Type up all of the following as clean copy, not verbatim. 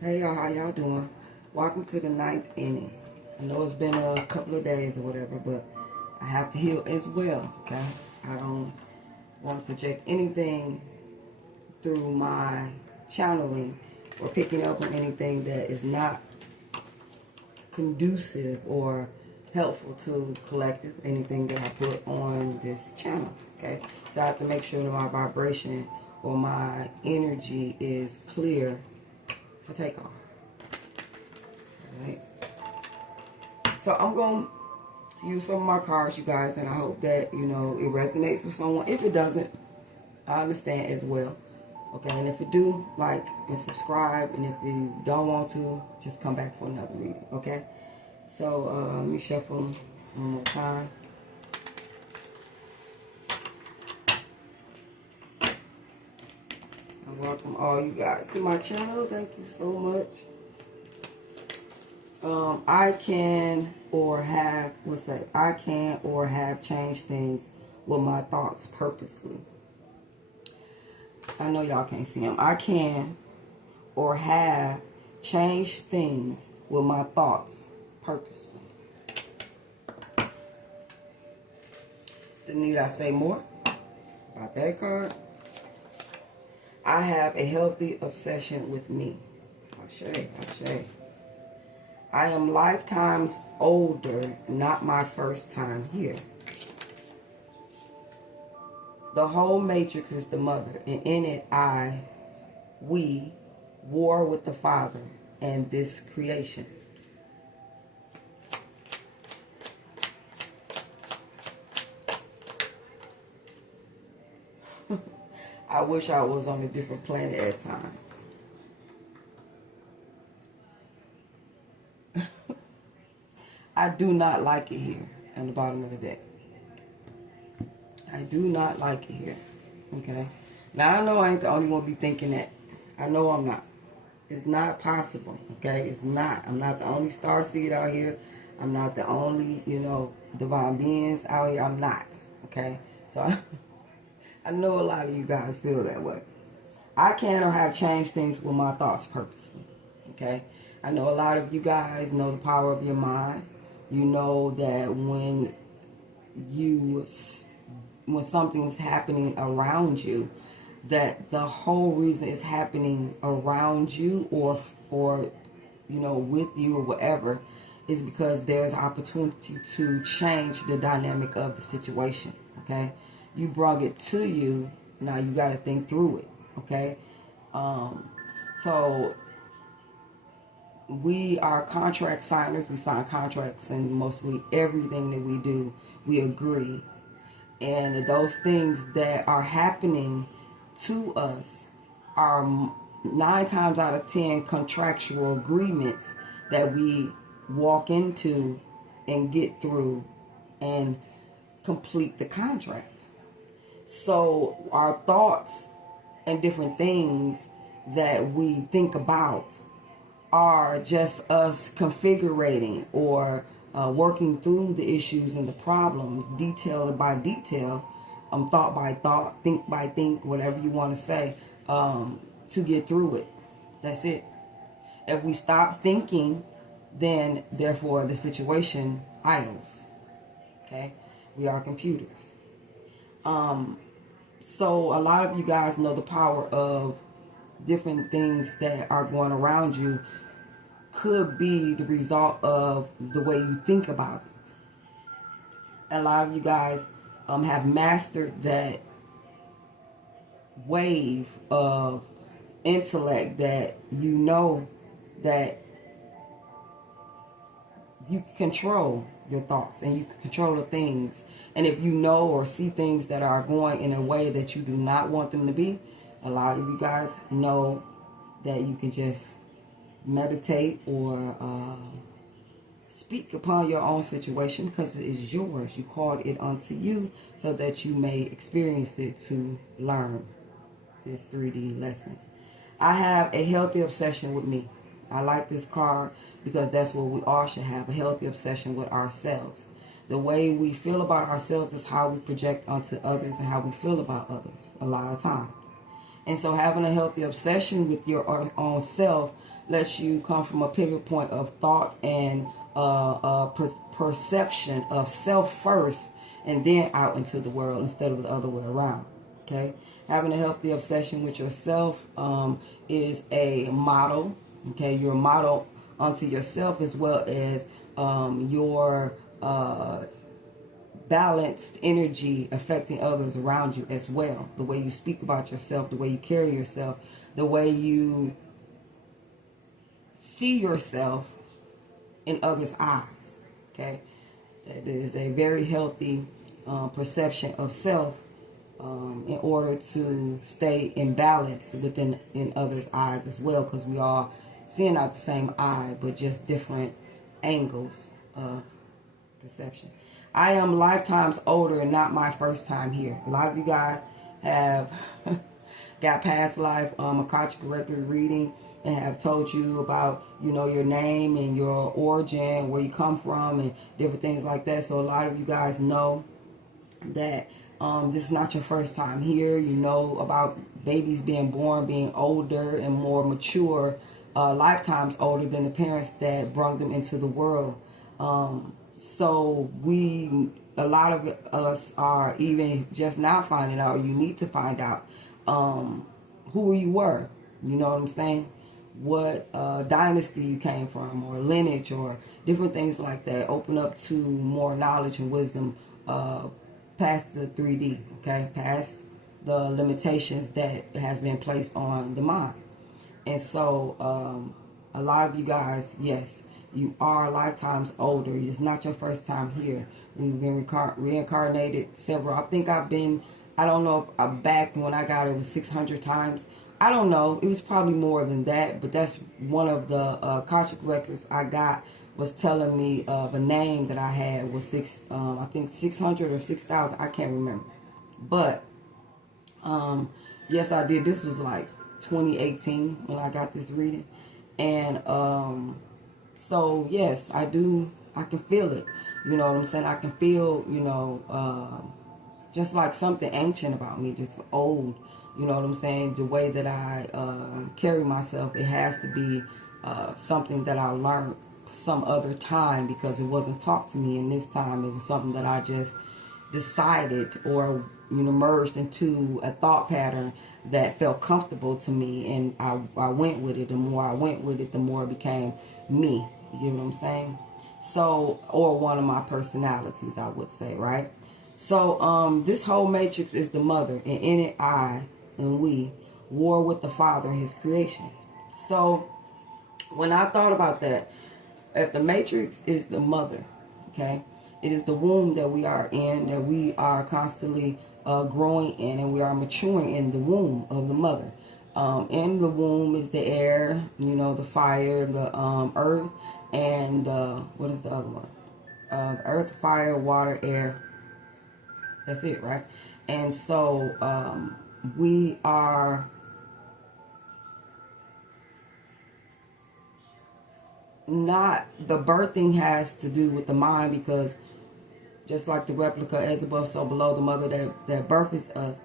Hey y'all, how y'all doing? Welcome to the ninth inning. I know it's been a couple of days or whatever, but I have to heal as well, okay? I don't want to project anything through my channeling or picking up on anything that is not conducive or helpful to collective, anything that I put on this channel, okay? So I have to make sure that my vibration or my energy is clear for takeoff. Right. So I'm going to use some of my cards, you guys, and I hope that, it resonates with someone. If it doesn't, I understand as well. Okay, and if you do, like and subscribe, and if you don't want to, just come back for another reading, okay? So let me shuffle them one more time. I welcome all you guys to my channel. Thank you so much. I can or have changed things with my thoughts purposely. I know y'all can't see them. I can or have changed things with my thoughts purposely. Need I say more about that card? I have a healthy obsession with me. Ashe. I am lifetimes older, not my first time here. The whole matrix is the mother, and in it we war with the Father and this creation. I wish I was on a different planet at times. I do not like it here on the bottom of the deck. I do not like it here. Okay? Now, I know I ain't the only one be thinking that. I know I'm not. It's not possible. Okay? It's not. I'm not the only starseed out here. I'm not the only, divine beings out here. I'm not. Okay? So, I know a lot of you guys feel that way. I can or have changed things with my thoughts purposely. Okay? I know a lot of you guys know the power of your mind. You know that when something's happening around you, that the whole reason it's happening around you or with you or whatever is because there's opportunity to change the dynamic of the situation. Okay? You brought it to you, now you got to think through it. Okay? So we are contract signers. We sign contracts, and mostly everything that we do, we agree. And those things that are happening to us are 9 times out of 10 contractual agreements that we walk into and get through and complete the contract. So our thoughts and different things that we think about are just us configuring or working through the issues and the problems, detail by detail, thought by thought, think by think, whatever you want to say, to get through it. That's it. If we stop thinking, then therefore the situation idles. Okay? We are computers. So a lot of you guys know the power of different things that are going around you could be the result of the way you think about it. A lot of you guys have mastered that wave of intellect that that you can control your thoughts and you can control the things. And if you know or see things that are going in a way that you do not want them to be, a lot of you guys know that you can just meditate or speak upon your own situation because it is yours. You called it unto you so that you may experience it to learn this 3D lesson. I have a healthy obsession with me. I like this card because that's what we all should have, a healthy obsession with ourselves. The way we feel about ourselves is how we project onto others and how we feel about others a lot of times. And so having a healthy obsession with your own self lets you come from a pivot point of thought and perception of self first, and then out into the world instead of the other way around. Okay, having a healthy obsession with yourself is a model. Okay, you're a model unto yourself, as well as your balanced energy affecting others around you as well. The way you speak about yourself, the way you carry yourself, the way you see yourself in others' eyes. Okay, that is a very healthy perception of self in order to stay in balance in others' eyes as well, because we all seeing out the same eye, but just different angles of perception. I am lifetimes older and not my first time here. A lot of you guys have got past life Akashic record reading and have told you about, your name and your origin, where you come from, and different things like that. So a lot of you guys know that this is not your first time here. You know about babies being born, being older and more mature, lifetimes older than the parents that brought them into the world. So a lot of us are even just now finding out, or you need to find out who you were. You know what I'm saying? What dynasty you came from, or lineage, or different things like that. Open up to more knowledge and wisdom past the 3D, okay? Past the limitations that has been placed on the mind. And so a lot of you guys, yes, you are lifetimes older. It's not your first time here. We've been reincarnated several. I think I don't know if I'm back when I got it was 600 times. I don't know. It was probably more than that, but that's one of the Akashic records I got was telling me of a name that I had was I think 600 or 6,000. I can't remember. But yes, I did. This was like 2018 when I got this reading. And so yes, I do. I can feel it. You know what I'm saying? I can feel, just like something ancient about me, just old. You know what I'm saying? The way that I carry myself, it has to be something that I learned some other time, because it wasn't taught to me in this time. It was something that I just decided, or merged into a thought pattern that felt comfortable to me, and I went with it. The more I went with it, the more it became me. You get what I'm saying? So, or one of my personalities, I would say, right? So this whole matrix is the mother, and in it I and we war with the Father and his creation. So when I thought about that, if the matrix is the mother, okay, it is the womb that we are in, that we are constantly growing in, and we are maturing in the womb of the mother. In the womb is the air, the fire, the earth, and what is the other one? The earth, fire, water, air. That's it, right? And so we are not, the birthing has to do with the mind, because just like the replica, as above, so below, the mother that births us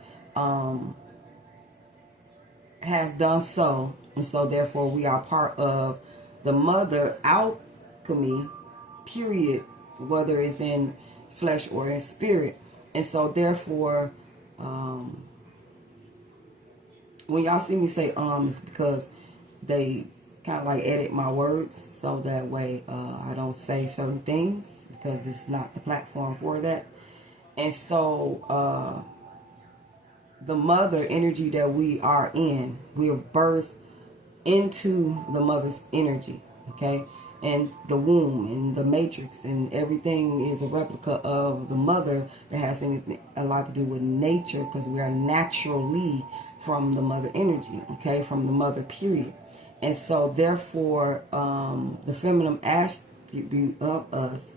has done so. And so therefore we are part of the mother alchemy, period, whether it's in flesh or in spirit. And so therefore when y'all see me say it's because they kind of like edit my words, so that way I don't say certain things, because it's not the platform for that. And so the mother energy that we are in, we are birthed into the mother's energy, okay? And the womb and the matrix and everything is a replica of the mother that has a lot to do with nature, because we are naturally from the mother energy, okay? From the mother, period. And so therefore the feminine attribute of us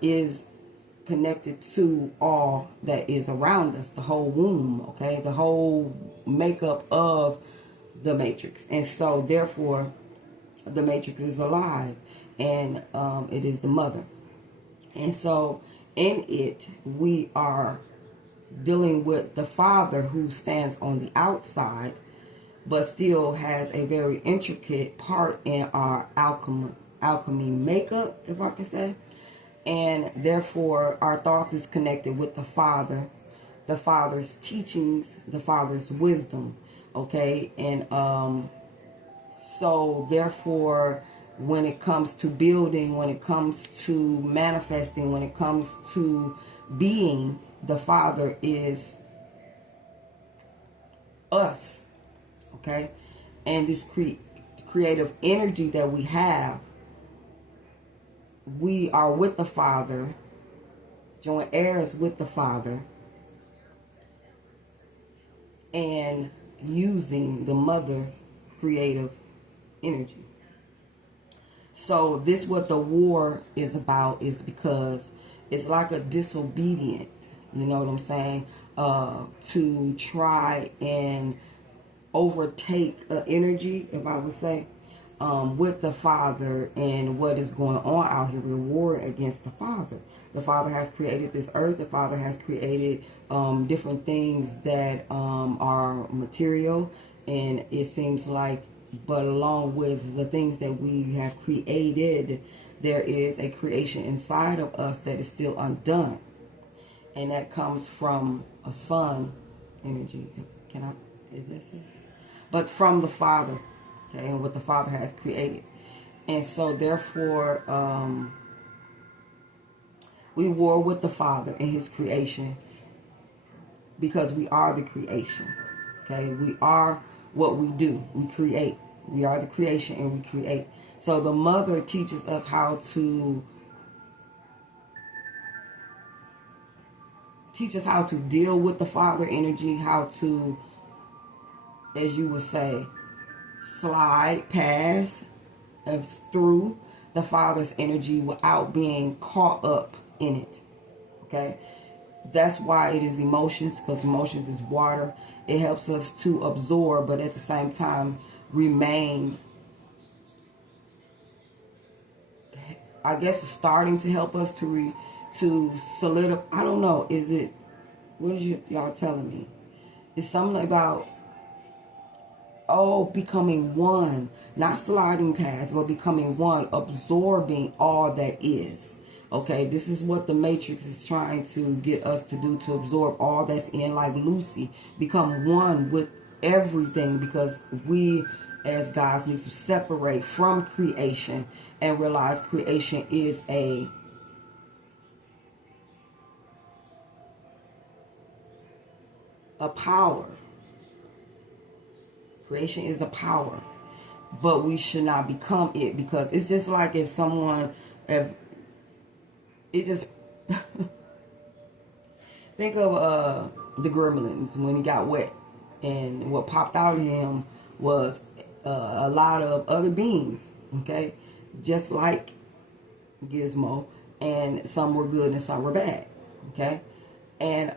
is connected to all that is around us, the whole womb, okay? The whole makeup of the matrix. And so therefore the matrix is alive, and it is the mother. And so in it we are dealing with the Father, who stands on the outside, but still has a very intricate part in our alchemy makeup, if I can say. And therefore, our thoughts is connected with the Father's teachings, the Father's wisdom. Okay, and so therefore, when it comes to building, when it comes to manifesting, when it comes to being, the Father is us. Okay, and this creative energy that we have, we are with the Father, joint heirs with the Father, and using the mother's creative energy. So this what the war is about, is because it's like a disobedient, you know what I'm saying, to try and overtake energy, if I would say, with the Father and what is going on out here. We're warring against the Father. The Father has created this earth. The Father has created different things that are material, and it seems like, but along with the things that we have created, there is a creation inside of us that is still undone, and that comes from a son energy. Is this it? But from the Father, okay, and what the Father has created. And so therefore, we war with the Father and his creation, because we are the creation. Okay, we are what we do. We create. We are the creation and we create. So the mother teaches us how to deal with the Father energy, how to, as you would say, slide past and through the Father's energy without being caught up in it. Okay, that's why it is emotions, because emotions is water. It helps us to absorb, but at the same time remain, I guess it's starting to help us to solidify. I don't know, is it, what is y'all telling me? It's something about, becoming one, not sliding past, but becoming one, absorbing all that is. Okay, this is what the Matrix is trying to get us to do, to absorb all that's in, like Lucy, become one with everything, because we as gods need to separate from creation and realize creation is a power. Creation is a power, but we should not become it, because it's just like if someone, it just think of the Gremlins when he got wet, and what popped out of him was a lot of other beings. Okay, just like Gizmo, and some were good and some were bad. Okay, and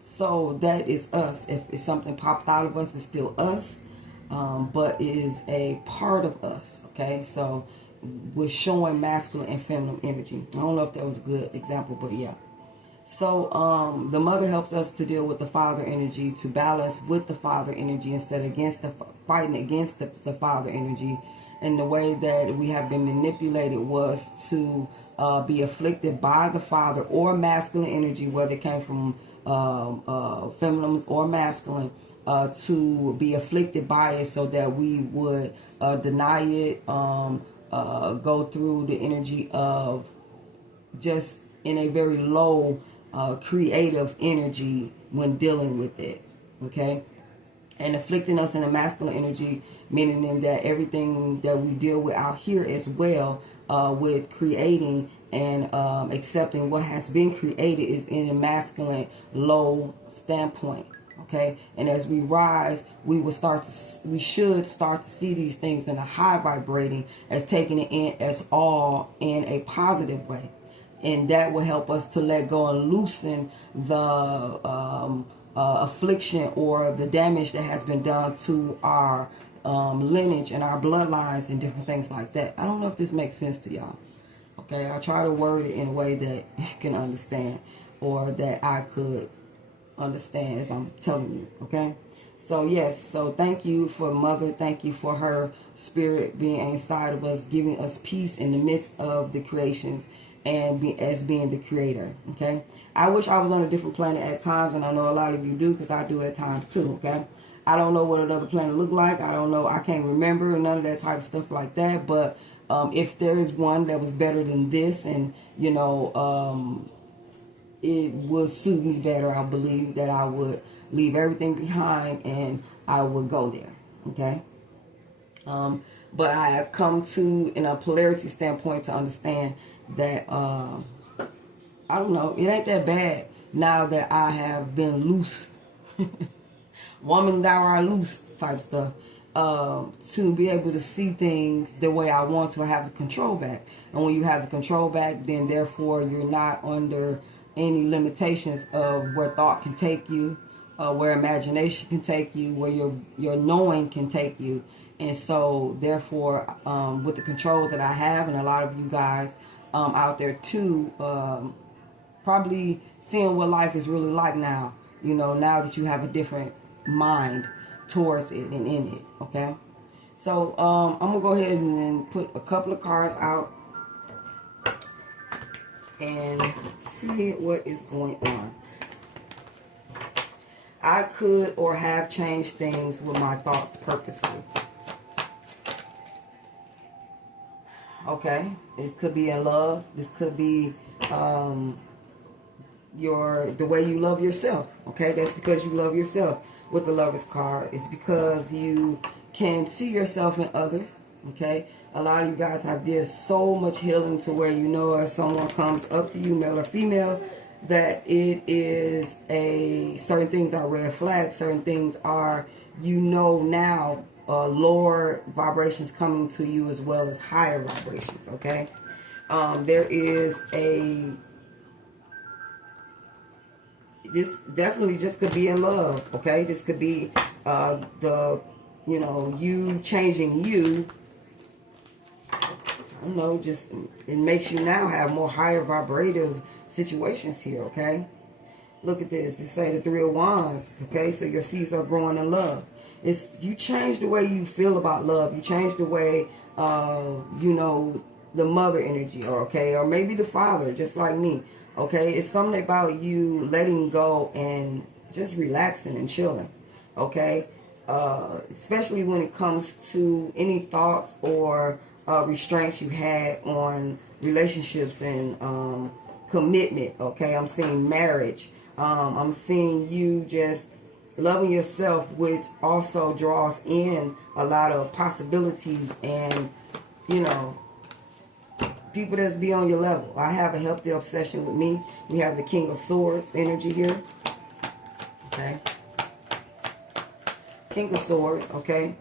so that is us. If something popped out of us, it's still us, but it is a part of us. Okay, so we're showing masculine and feminine energy. I don't know if that was a good example, but yeah. So the mother helps us to deal with the Father energy, to balance with the Father energy instead of fighting against the Father energy. And the way that we have been manipulated was to be afflicted by the Father or masculine energy, whether it came from feminine or masculine, to be afflicted by it, so that we would deny it, go through the energy of just in a very low creative energy when dealing with it. Okay, and afflicting us in a masculine energy, meaning that everything that we deal with out here as well, with creating and accepting what has been created, is in a masculine low standpoint. Okay, and as we rise, we should start to see these things in a high vibrating, as taking it in as all in a positive way, and that will help us to let go and loosen the affliction or the damage that has been done to our lineage and our bloodlines and different things like that. I don't know if this makes sense to y'all. Okay, I try to word it in a way that you can understand, or that I could understand as I'm telling you. Okay, So yes, so thank you for Mother. Thank you for her spirit being inside of us, giving us peace in the midst of the creations and as being the creator. Okay. I wish I was on a different planet at times, and I know a lot of you do, because I do at times too. Okay. I don't know what another planet looked like. I don't know. I can't remember none of that type of stuff like that. But if there is one that was better than this, and it would suit me better, I believe that I would leave everything behind and I would go there. Okay. But I have come to, in a polarity standpoint, to understand that I don't know, it ain't that bad now that I have been loose. Woman, thou art loose type stuff. To be able to see things the way I want to, I have the control back. And when you have the control back, then therefore you're not under any limitations of where thought can take you, where imagination can take you, where your knowing can take you. And so therefore, with the control that I have, and a lot of you guys out there too, probably seeing what life is really like now, now that you have a different mind towards it and in it. Okay. So I'm gonna go ahead and then put a couple of cards out and see what is going on. I could or have changed things with my thoughts purposely. Okay. It could be in love. This could be the way you love yourself. Okay. That's because you love yourself with the Lover's card. It's because you can see yourself in others. Okay. A lot of you guys have did so much healing to where if someone comes up to you, male or female, that it is certain things are red flags, certain things are, now lower vibrations coming to you as well as higher vibrations. Okay. There is this definitely just could be in love. Okay. This could be you changing you. I don't know, just it makes you now have more higher vibrative situations here. Okay. Look at this. It say the Three of Wands. Okay. So your seeds are growing in love. It's you change the way you feel about love. You change the way the mother energy, or maybe the father, just like me. Okay. It's something about you letting go and just relaxing and chilling. Okay. Especially when it comes to any thoughts or restraints you had on relationships and commitment. Okay. I'm seeing marriage. I'm seeing you just loving yourself, which also draws in a lot of possibilities and people that's be on your level. I have a healthy obsession with me. We have the King of Swords energy here. Okay. King of Swords. Okay.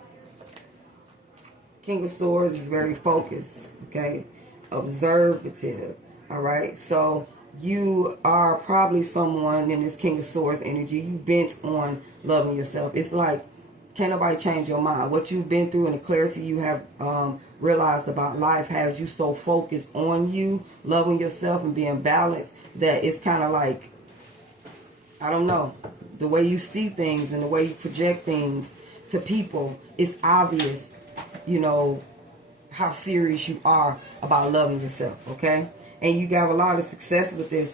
King of Swords is very focused. Okay. Observative. All right. So you are probably someone in this King of Swords energy. You bent on loving yourself. It's like, can't nobody change your mind. What you've been through and the clarity you have realized about life has you so focused on you, loving yourself and being balanced, that it's kind of like, I don't know, the way you see things and the way you project things to people, it's obvious, how serious you are about loving yourself. Okay. And you have a lot of success with this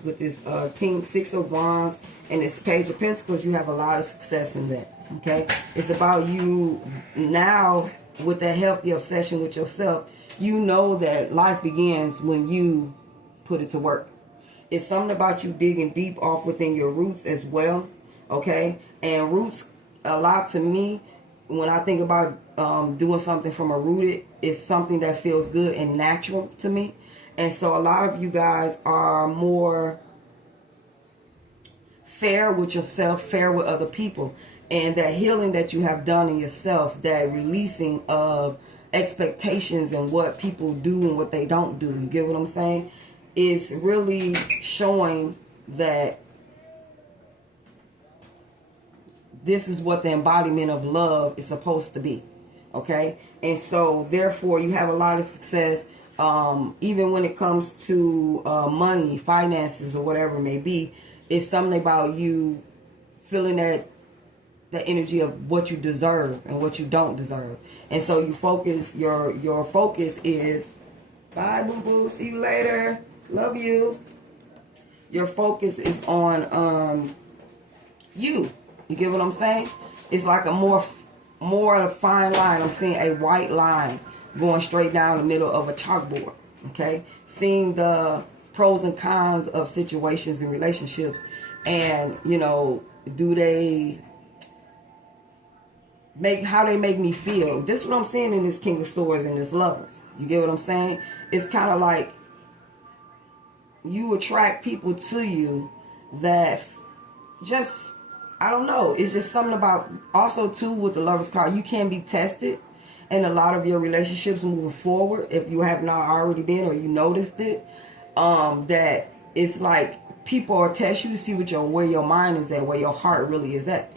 King, Six of Wands, and this Page of Pentacles. You have a lot of success in that. Okay. It's about you now with that healthy obsession with yourself. You know that life begins when you put it to work. It's something about you digging deep off within your roots as well. Okay. And roots, a lot to me, when I think about doing something from a rooted, it's something that feels good and natural to me. And so a lot of you guys are more fair with yourself, fair with other people. And that healing that you have done in yourself, that releasing of expectations and what people do and what they don't do, you get what I'm saying? It's really showing that this is what the embodiment of love is supposed to be. Okay? And so therefore you have a lot of success. Even when it comes to money, finances, or whatever it may be, it's something about you feeling that the energy of what you deserve and what you don't deserve. And so you focus, your focus is, bye boo boo, see you later, love you. Your focus is on you. You get what I'm saying? It's like a more of a fine line. I'm seeing a white line going straight down the middle of a chalkboard. Okay? Seeing the pros and cons of situations and relationships, and do they how they make me feel. This is what I'm seeing in this King of Swords and this Lovers. You get what I'm saying? It's kind of like you attract people to you that just, I don't know. It's just something about, also too, with the Lovers card, you can be tested in a lot of your relationships moving forward, if you have not already been, or you noticed it, that it's like people are testing you to see where your mind is at, where your heart really is at.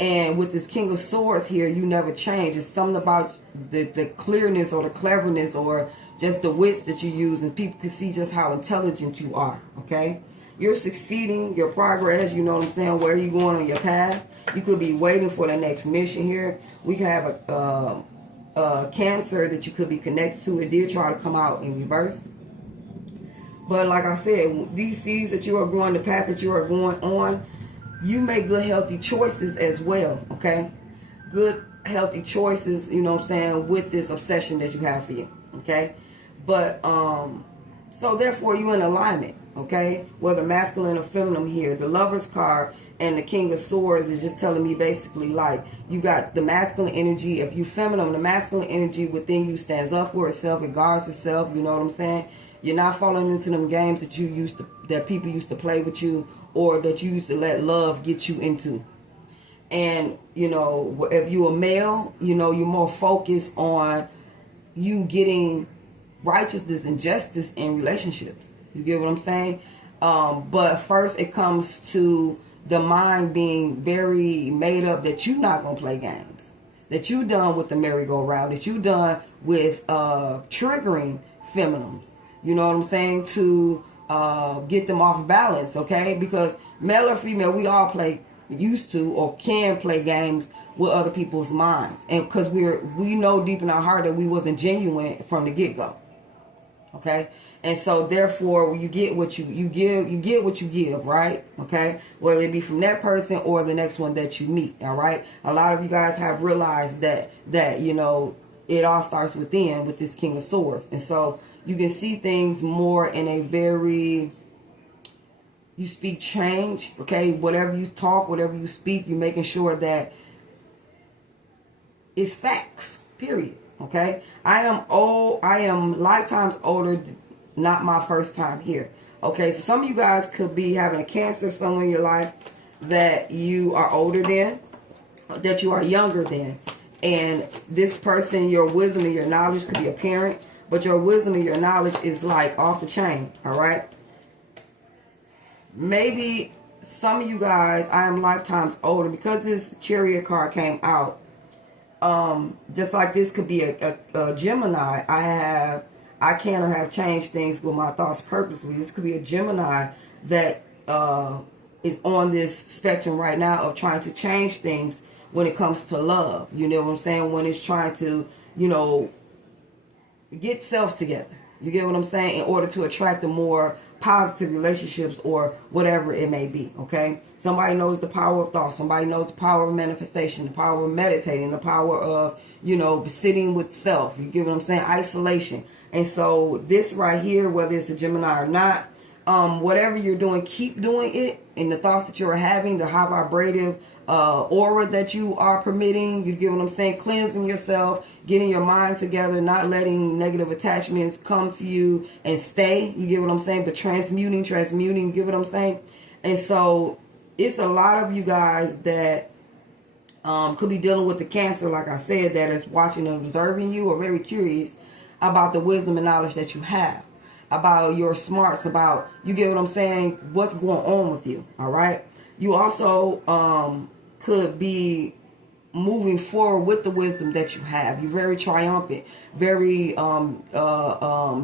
And with this King of Swords here, you never change. It's something about the clearness or the cleverness or just the wits that you use, and people can see just how intelligent you are, okay? You're succeeding, your progress, you know what I'm saying, where you're going on your path. You could be waiting for the next mission here. We could have a Cancer that you could be connected to. It did try to come out in reverse. But like I said, these seeds that you are going, the path that you are going on, you make good, healthy choices as well, okay? Good, healthy choices, you know what I'm saying, with this obsession that you have for you, okay? But, so therefore, you're in alignment, okay? Whether masculine or feminine here. The Lover's card and the King of Swords is just telling me basically, like, you got the masculine energy. If you feminine, the masculine energy within you stands up for itself, it guards itself, you know what I'm saying? You're not falling into them games that people used to play with you, or that you used to let love get you into. And, if you're a male, you're more focused on you getting righteousness and justice in relationships. You get what I'm saying? But first it comes to the mind being very made up that you're not going to play games. That you done with the merry-go-round. That you done with triggering feminines. You know what I'm saying? To get them off balance, okay? Because male or female, we all used to or can play games with other people's minds, and because we know deep in our heart that we wasn't genuine from the get-go, okay? And so therefore, you get what you get what you give, right? Okay, whether it be from that person or the next one that you meet. All right, a lot of you guys have realized that it all starts within with this King of Swords, and so you can see things more in a very, you speak change, okay? Whatever you talk, whatever you speak, you're making sure that it's facts, period, okay? I am lifetimes older, not my first time here, okay? So some of you guys could be having a Cancer somewhere in your life that you are older than, that you are younger than. And this person, your wisdom and your knowledge could be a parent, but your wisdom and your knowledge is like off the chain, all right? Maybe some of you guys, I am lifetimes older, because this Chariot card came out. Just like this could be a Gemini. I can or have changed things with my thoughts purposely. This could be a Gemini that is on this spectrum right now of trying to change things when it comes to love. You know what I'm saying? When it's trying to, get self together. You get what I'm saying? In order to attract the more positive relationships or whatever it may be, okay? Somebody knows the power of thought. Somebody knows the power of manifestation, the power of meditating, the power of, sitting with self. You get what I'm saying? Isolation. And so this right here, whether it's a Gemini or not, whatever you're doing, keep doing it. And the thoughts that you're having, the high vibrative aura that you are permitting, you get what I'm saying? Cleansing yourself, getting your mind together, not letting negative attachments come to you and stay. You get what I'm saying? But transmuting, you get what I'm saying? And so it's a lot of you guys that could be dealing with the Cancer, like I said, that is watching and observing you, or very curious about the wisdom and knowledge that you have, about your smarts, about, you get what I'm saying, what's going on with you, all right? You also could be moving forward with the wisdom that you have. You're very triumphant, very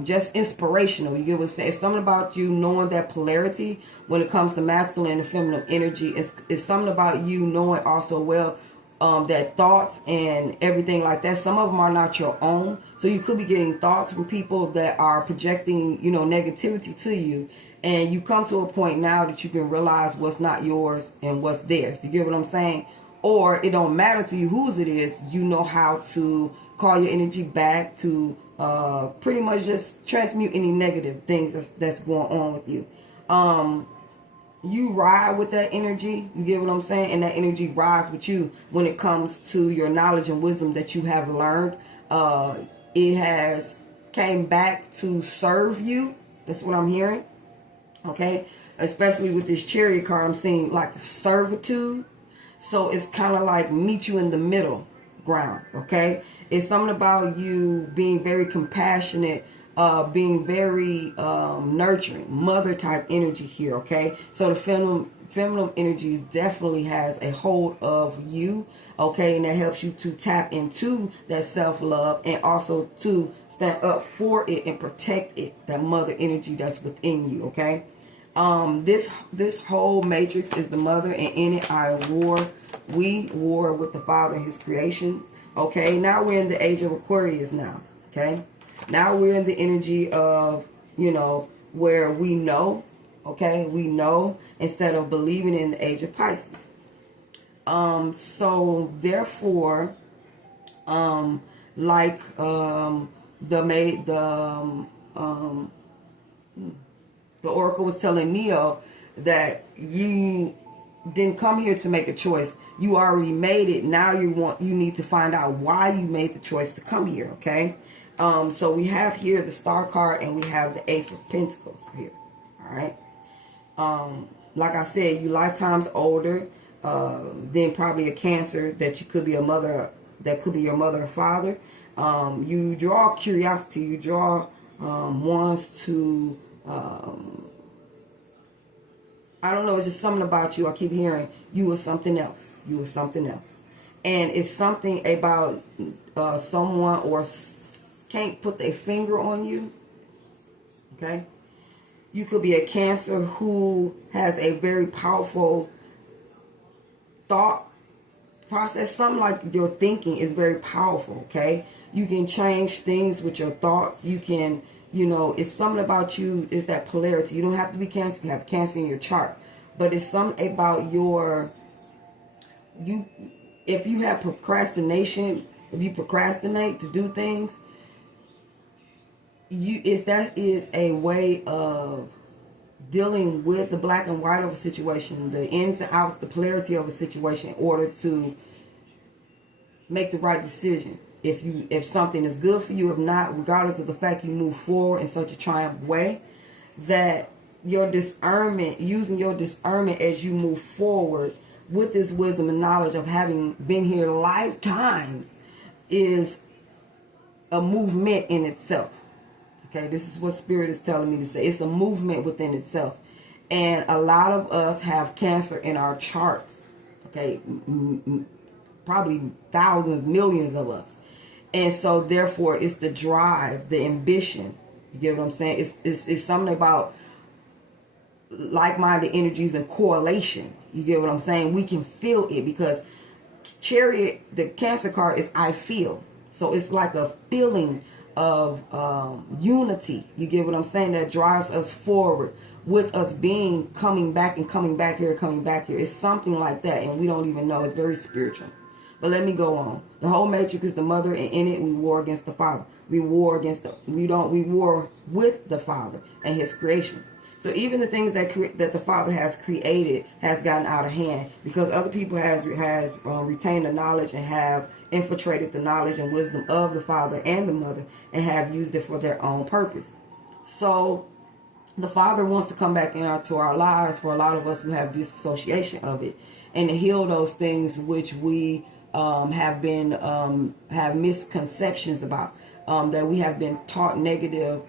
just inspirational. You get what I'm saying? It's something about you knowing that polarity when it comes to masculine and feminine energy. It's something about you knowing also well that thoughts and everything like that, some of them are not your own. So you could be getting thoughts from people that are projecting, you know, negativity to you. And you come to a point now that you can realize what's not yours and what's theirs. You get what I'm saying? Or it don't matter to you whose it is. You know how to call your energy back to pretty much just transmute any negative things that's going on with you. You ride with that energy, you get what I'm saying? And that energy rides with you when it comes to your knowledge and wisdom that you have learned. It has came back to serve you. That's what I'm hearing. Okay? Especially with this Chariot card, I'm seeing like servitude. So it's kind of like meet you in the middle ground. Okay? It's something about you being very compassionate, being very nurturing, mother type energy here, okay? So the feminine energy definitely has a hold of you, okay? And that helps you to tap into that self-love and also to stand up for it and protect it, that mother energy that's within you, okay? This whole matrix is the mother, and in it we war with the Father and his creations, okay? Now we're in the age of Aquarius now, okay? Now we're in the energy of, you know, where we know, okay? We know instead of believing in the age of Pisces. So therefore, like the oracle was telling Neo that you didn't come here to make a choice. You already made it. Now you need to find out why you made the choice to come here, okay? So we have here the Star card and we have the Ace of Pentacles here. All right. Like I said, you lifetimes older than probably a Cancer that you could be a mother, that could be your mother or father. You draw curiosity. You draw wants to, I don't know, it's just something about you. I keep hearing you were something else. You were something else. And it's something about someone or can't put their finger on you, okay? You could be a Cancer who has a very powerful thought process. Something like your thinking is very powerful, okay? You can change things with your thoughts. You can, you know, it's something about you, is that polarity. You don't have to be Cancer. You have Cancer in your chart. But it's something about if you have procrastination, if you procrastinate to do things, that is a way of dealing with the black and white of a situation, the ins and outs, the polarity of a situation, in order to make the right decision. If something is good for you, if not, regardless of the fact you move forward in such a triumphant way, that your discernment, using your discernment as you move forward with this wisdom and knowledge of having been here lifetimes, is a movement in itself. Okay, this is what Spirit is telling me to say. It's a movement within itself. And a lot of us have Cancer in our charts. Okay, probably thousands, millions of us. And so therefore it's the drive, the ambition. You get what I'm saying? It's something about like-minded energies and correlation. You get what I'm saying? We can feel it, because Chariot, the Cancer card, is I feel. So it's like a feeling of unity. You get what I'm saying? That drives us forward, with us coming back here. It's something like that, and we don't even know. It's very spiritual. But let me go on. The whole matrix is the mother, and in it we war against the Father. We war with the Father and his creation. So even the things that the Father has created has gotten out of hand, because other people has retained the knowledge and have infiltrated the knowledge and wisdom of the Father and the Mother and have used it for their own purpose. So the Father wants to come back into our lives for a lot of us who have disassociation of it, and to heal those things which we have misconceptions about, that we have been taught negative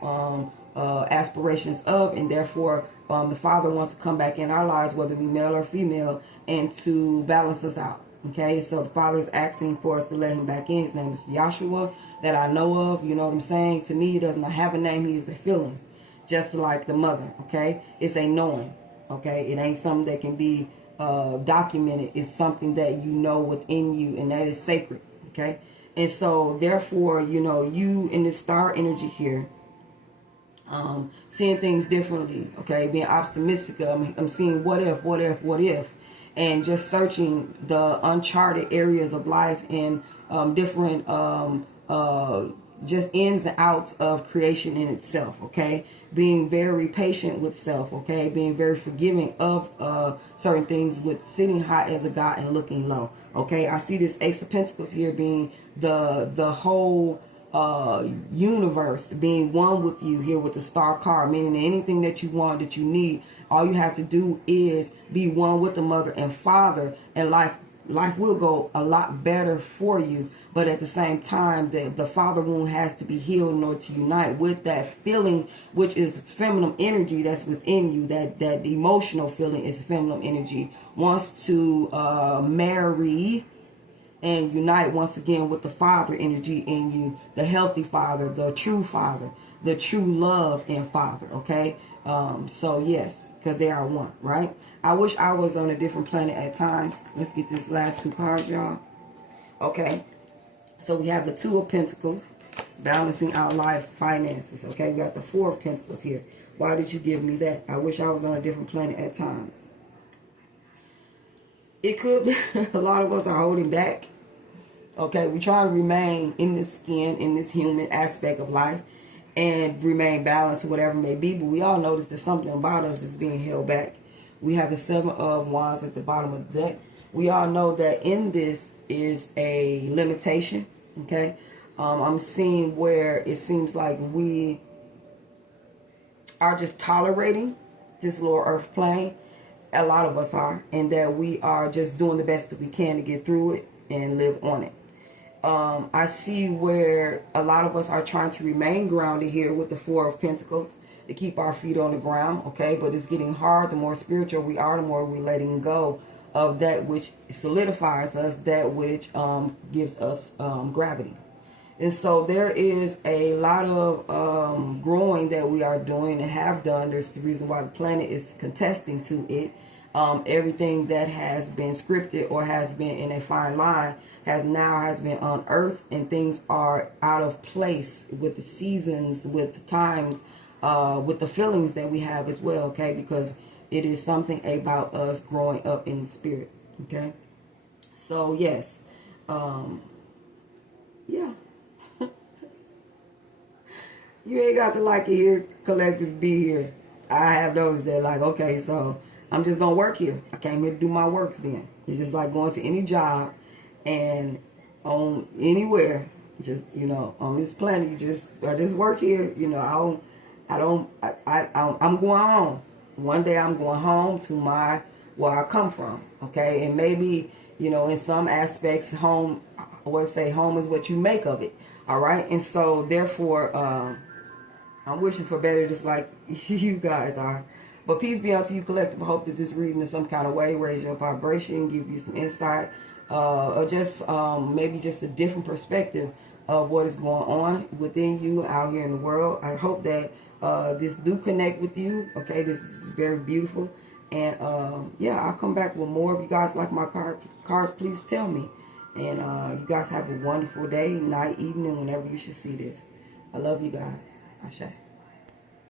aspirations of, and therefore the Father wants to come back in our lives, whether we male or female, and to balance us out. Okay, so the Father is asking for us to let him back in. His name is Yahshua, that I know of. You know what I'm saying? To me, he does not have a name. He is a feeling, just like the mother. Okay, it's a knowing. Okay, it ain't something that can be documented. It's something that you know within you, and that is sacred. Okay, and so therefore, you know, you in the star energy here, seeing things differently. Okay, being optimistic. I'm seeing what if, what if, what if, and just searching the uncharted areas of life and different just ins and outs of creation in itself. Okay, being very patient with self. Okay, being very forgiving of certain things, with sitting high as a god and looking low. Okay, I see this Ace of Pentacles here being the whole universe being one with you here with the star card, meaning that anything that you want, that you need, all you have to do is be one with the mother and father, and life will go a lot better for you. But at the same time, the father wound has to be healed in order to unite with that feeling, which is feminine energy that's within you. That emotional feeling is feminine energy, wants to marry and unite once again with the father energy in you, the healthy father, the true love and father. Okay, so yes, because they are one, right? I wish I was on a different planet at times. Let's get this last two cards, y'all. Okay, so we have the Two of Pentacles, balancing out life, finances. Okay, we got the Four of Pentacles here. Why did you give me that? I wish I was on a different planet at times. It could be a lot of us are holding back. Okay, we try to remain in this skin, in this human aspect of life, and remain balanced, whatever it may be. But we all notice that something about us is being held back. We have the Seven of Wands at the bottom of the deck. We all know that in this is a limitation. Okay, I'm seeing where it seems like we are just tolerating this lower earth plane. A lot of us are, and that we are just doing the best that we can to get through it and live on it. I see where a lot of us are trying to remain grounded here with the Four of Pentacles, to keep our feet on the ground. Okay, but it's getting hard. The more spiritual we are, the more we're letting go of that which solidifies us, that which gives us gravity. And so there is a lot of growing that we are doing and have done. There's the reason why the planet is contesting to it. Everything that has been scripted or has been in a fine line has been unearthed, and things are out of place with the seasons, with the times, with the feelings that we have as well. Okay, because it is something about us growing up in the spirit. Okay, so yes, yeah. You ain't got to like it here, collective to be here. I have those that like, okay, so I'm just going to work here. I came here to do my works then. It's just like going to any job and on anywhere, just, you know, on this planet, I just work here. You know, I'm going home. One day I'm going home to where I come from. Okay. And maybe, you know, in some aspects, home is what you make of it. All right. And so therefore, I'm wishing for better, just like you guys are. But peace be unto you, collective. I hope that this reading in some kind of way raise your vibration, give you some insight, or just maybe just a different perspective of what is going on within you out here in the world. I hope that this do connect with you. Okay, this is very beautiful. And yeah, I'll come back with more. If you guys like my cards, please tell me. And you guys have a wonderful day, night, evening, whenever you should see this. I love you guys. Ashe.